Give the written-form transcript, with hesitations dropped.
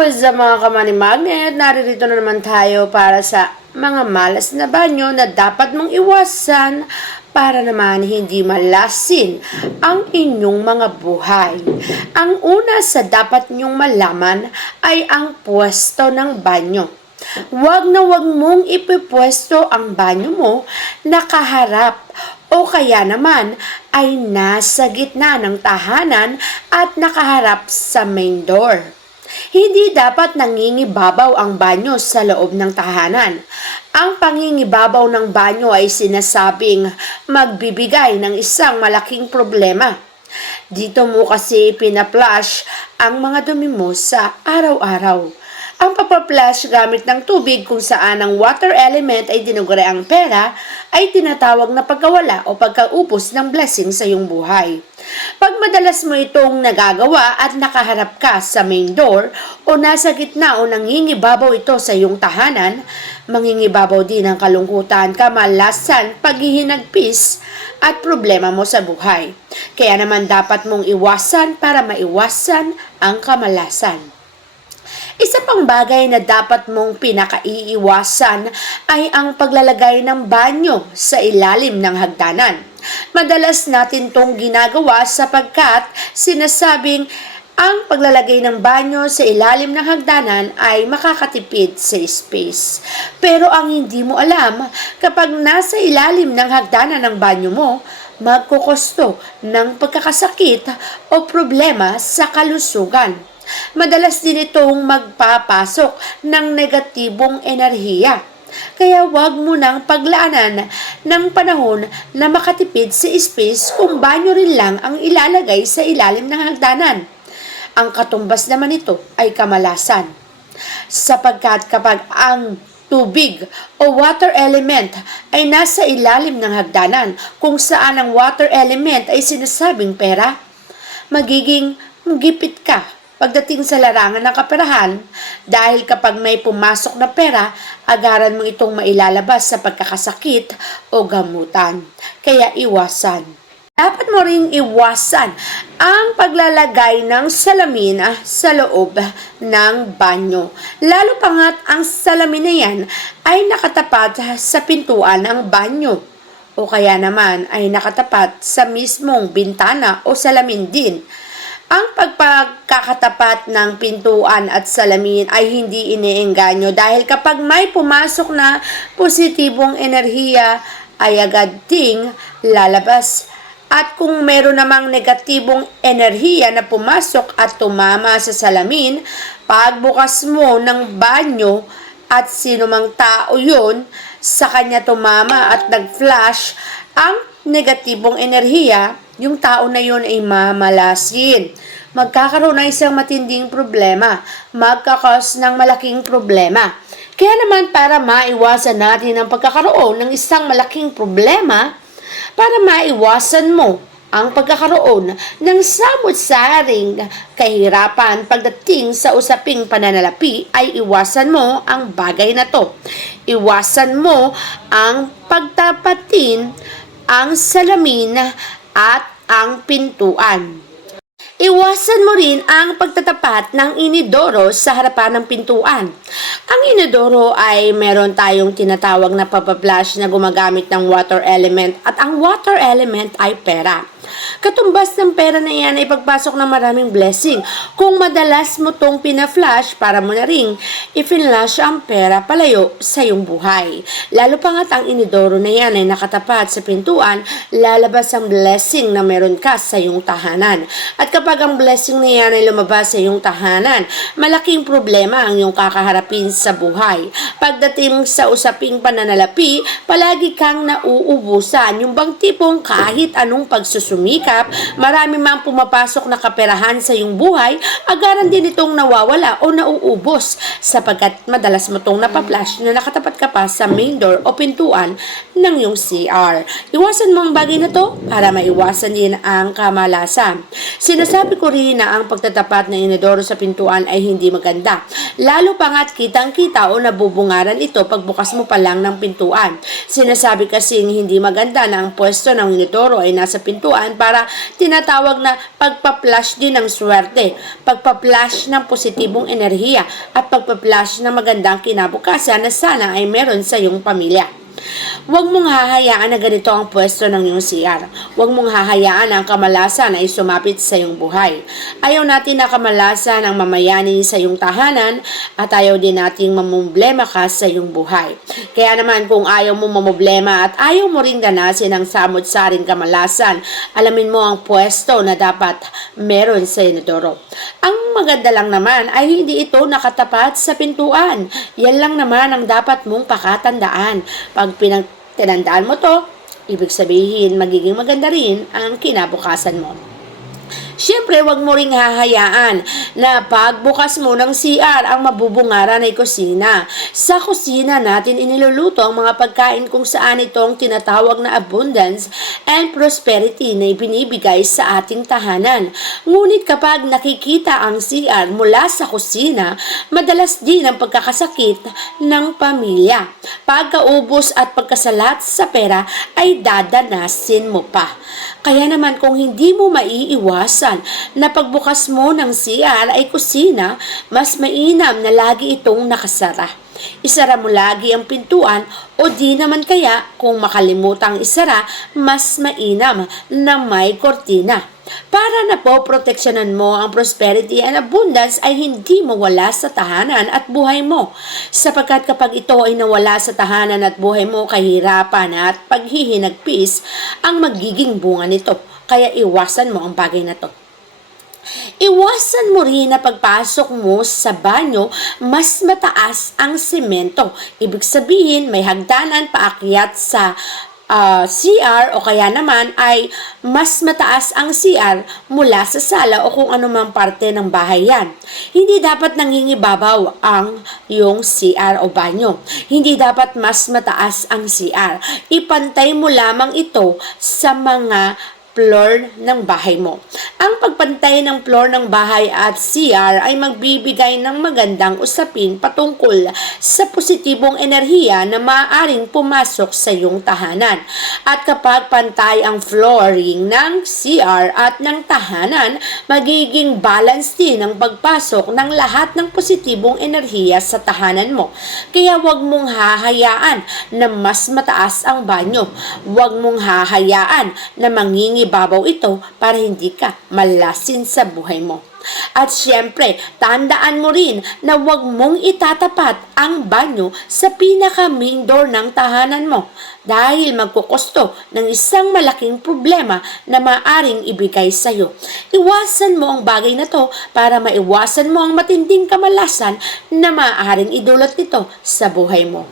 what's up mga kamani magnet? Naririto na naman tayo para sa mga malas na banyo na dapat mong iwasan para naman hindi malasin ang inyong mga buhay. Ang una sa dapat nyong malaman ay ang pwesto ng banyo. Huwag na huwag mong ipipwesto ang banyo mo nakaharap o kaya naman ay nasa gitna ng tahanan at nakaharap sa main door. Hindi dapat nangingibabaw ang banyo sa loob ng tahanan. Ang pangingibabaw ng banyo ay sinasabing magbibigay ng isang malaking problema. Dito mo kasi pinaplush ang mga dumi mo sa araw-araw. Ang pagpa-flush gamit ng tubig kung saan ang water element ay dinugre ang pera ay tinatawag na pagkawala o pagkaupos ng blessing sa iyong buhay. Pag madalas mo itong nagagawa at nakaharap ka sa main door o nasa gitna o nangingibabaw ito sa iyong tahanan, mangingibabaw din ang kalungkutan, kamalasan, paghihinagpis at problema mo sa buhay. Kaya naman dapat mong iwasan para maiwasan ang kamalasan. Isa pang bagay na dapat mong pinakaiiwasan ay ang paglalagay ng banyo sa ilalim ng hagdanan. Madalas natin tong ginagawa sapagkat sinasabing ang paglalagay ng banyo sa ilalim ng hagdanan ay makakatipid sa space. Pero ang hindi mo alam, kapag nasa ilalim ng hagdanan ng banyo mo, magkukosto ng pagkakasakit o problema sa kalusugan. Madalas din itong magpapasok ng negatibong enerhiya. Kaya huwag mo nang paglaanan ng panahon na makatipid sa space kung banyo rin lang ang ilalagay sa ilalim ng hagdanan. Ang katumbas naman ito ay kamalasan. Sapagkat kapag ang tubig o water element ay nasa ilalim ng hagdanan kung saan ang water element ay sinasabing pera, magiging gipit ka pagdating sa larangan ng kaperahan, dahil kapag may pumasok na pera, agaran mo itong mailalabas sa pagkakasakit o gamutan. Kaya iwasan. Dapat mo ring iwasan ang paglalagay ng salamin sa loob ng banyo. Lalo pa nga't ang salamin na yan ay nakatapat sa pintuan ng banyo. O kaya naman ay nakatapat sa mismong bintana o salamin din. Ang pagpagkakatapat ng pintuan at salamin ay hindi iniengganyo dahil kapag may pumasok na positibong enerhiya ay agad ding lalabas. At kung meron namang negatibong enerhiya na pumasok at tumama sa salamin, pagbukas mo ng banyo at sinumang tao yun, sa kanya tumama at nag-flash ang negatibong enerhiya, yung tao na yun ay mamalasin. Magkakaroon ng isang matinding problema. Magkakos ng malaking problema. Kaya naman para maiwasan natin ang pagkakaroon ng isang malaking problema, para maiwasan mo ang pagkakaroon ng samut-saring kahirapan pagdating sa usaping pananalapi, ay iwasan mo ang bagay na to. Iwasan mo ang pagtapatin ang salamin at ang pintuan. Iwasan mo rin ang pagtatapat ng inidoro sa harapan ng pintuan. Ang inidoro ay meron tayong tinatawag na papa-flash na gumagamit ng water element at ang water element ay pera. Katumbas ng pera na yan ay pagpasok ng maraming blessing. Kung madalas mo tong pina-flash, para mo na ring i-flash ang pera palayo sa iyong buhay. Lalo pa nga't ang inidoro na yan ay nakatapat sa pintuan, lalabas ang blessing na meron ka sa iyong tahanan. At kapag ang blessing na yan ay lumabas sa iyong tahanan, malaking problema ang iyong kakaharapin sa buhay. Pagdating sa usaping pananalapi, palagi kang nauubusan. Yung bang tipong kahit anong pagsusumikap, marami mang pumapasok na kaperahan sa iyong buhay, agaran din itong nawawala o nauubos sapagkat madalas mo itong napaplush na nakatapat ka pa sa main door o pintuan ng iyong CR. Iwasan mo ang bagay na to para maiwasan din ang kamalasan. Sinasabi ko rin na ang pagtatapat ng inodoro sa pintuan ay hindi maganda. Lalo pa nga't kitang-kita o nabubungaran ito pagbukas mo pa lang ng pintuan. Sinasabi kasing hindi maganda na ang pwesto ng inodoro ay nasa pintuan kamalasan para tinatawag na pagpa-flash din ng swerte, pagpa-flash ng positibong enerhiya at pagpa-flash ng magandang kinabukasan na sana ay meron sa iyong pamilya. Huwag mong hahayaan na ganito ang pwesto ng iyong CR. Huwag mong hahayaan na ang kamalasan ay sumapit sa iyong buhay. Ayaw natin na kamalasan ang mamayani sa iyong tahanan at ayaw din nating mamumblema ka sa iyong buhay. Kaya naman kung ayaw mo mamumblema at ayaw mo ring ganasin ang samot-saring kamalasan, alamin mo ang pwesto na dapat meron sa inodoro. Ang maganda lang naman ay hindi ito nakatapat sa pintuan. Yan lang naman ang dapat mong pakatandaan. Pag tinandaan mo to, ibig sabihin magiging maganda rin ang kinabukasan mo. Siyempre, wag mo ring hahayaan na pagbukas mo ng CR ang mabubungaran ay kusina. Sa kusina natin iniluluto ang mga pagkain kung saan itong tinatawag na abundance and prosperity na ibinibigay sa ating tahanan. Ngunit kapag nakikita ang CR mula sa kusina, madalas din ang pagkakasakit ng pamilya. Pagkaubos at pagkasalat sa pera ay dadanasin mo pa. Kaya naman kung hindi mo maiiwasan na pagbukas mo ng CR ay kusina, mas mainam na lagi itong nakasara. Isara mo lagi ang pintuan o di naman kaya kung makalimutang isara, mas mainam na may kortina. Para na po proteksyonan mo ang prosperity and abundance ay hindi mawala sa tahanan at buhay mo. Sapagkat kapag ito ay nawala sa tahanan at buhay mo, kahirapan at paghihinagpis ang magiging bunga nito. Kaya iwasan mo ang bagay na to. Iwasan mo rin na pagpasok mo sa banyo, mas mataas ang semento. Ibig sabihin, may hagdanan paakyat sa CR o kaya naman ay mas mataas ang CR mula sa sala o kung anumang parte ng bahay yan. Hindi dapat nangingibabaw ang yung CR o banyo. Hindi dapat mas mataas ang CR. Ipantay mo lamang ito sa mga floor ng bahay mo. Ang pagpantay ng floor ng bahay at CR ay magbibigay ng magandang usapin patungkol sa positibong enerhiya na maaaring pumasok sa iyong tahanan. At kapag pantay ang flooring ng CR at ng tahanan, magiging balance din ang pagpasok ng lahat ng positibong enerhiya sa tahanan mo. Kaya huwag mong hahayaan na mas mataas ang banyo. Huwag mong hahayaan na mangingibabaw ito para hindi ka malasin sa buhay mo. At syempre, tandaan mo rin na huwag mong itatapat ang banyo sa pinaka-main door ng tahanan mo dahil magkukosto ng isang malaking problema na maaring ibigay sa iyo. Iwasan mo ang bagay na to para maiwasan mo ang matinding kamalasan na maaring idulot nito sa buhay mo.